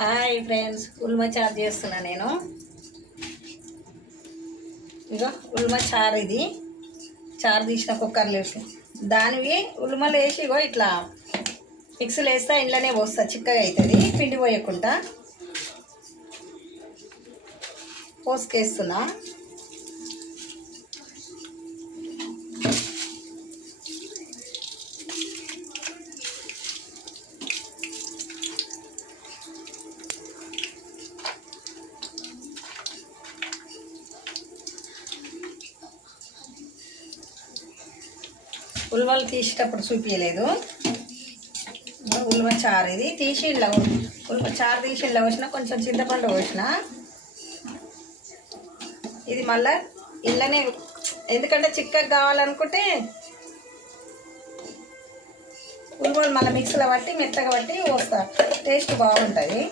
Hi friends, ఉల్మ చారు చేస్తున్నా నేను. ఇగో ఉల్మ చారు, ఇది చారు తీసిన కుక్కర్లో వేసి దానివి ఉల్మలు వేసి ఇగో ఇట్లా మిక్సీలో వేస్తా, ఇంట్లోనే పోస్తా, చిక్కగా అవుతుంది. పిండి పోయకుండా పోసుకేస్తున్నా. ఉల్వలు తీసేటప్పుడు చూపించలేదు. ఉల్వ చారు ఇది తీసి ఇలా ఉల్వ చారు తీసి ఇలా పోసిన, కొంచెం చింతపండు పోసిన. ఇది మళ్ళా ఇళ్ళనే, ఎందుకంటే చిక్కగా కావాలనుకుంటే ఉల్వలు మళ్ళీ మిక్సీలో పట్టి మెత్తగా పట్టి పోస్తా, టేస్ట్ బాగుంటుంది.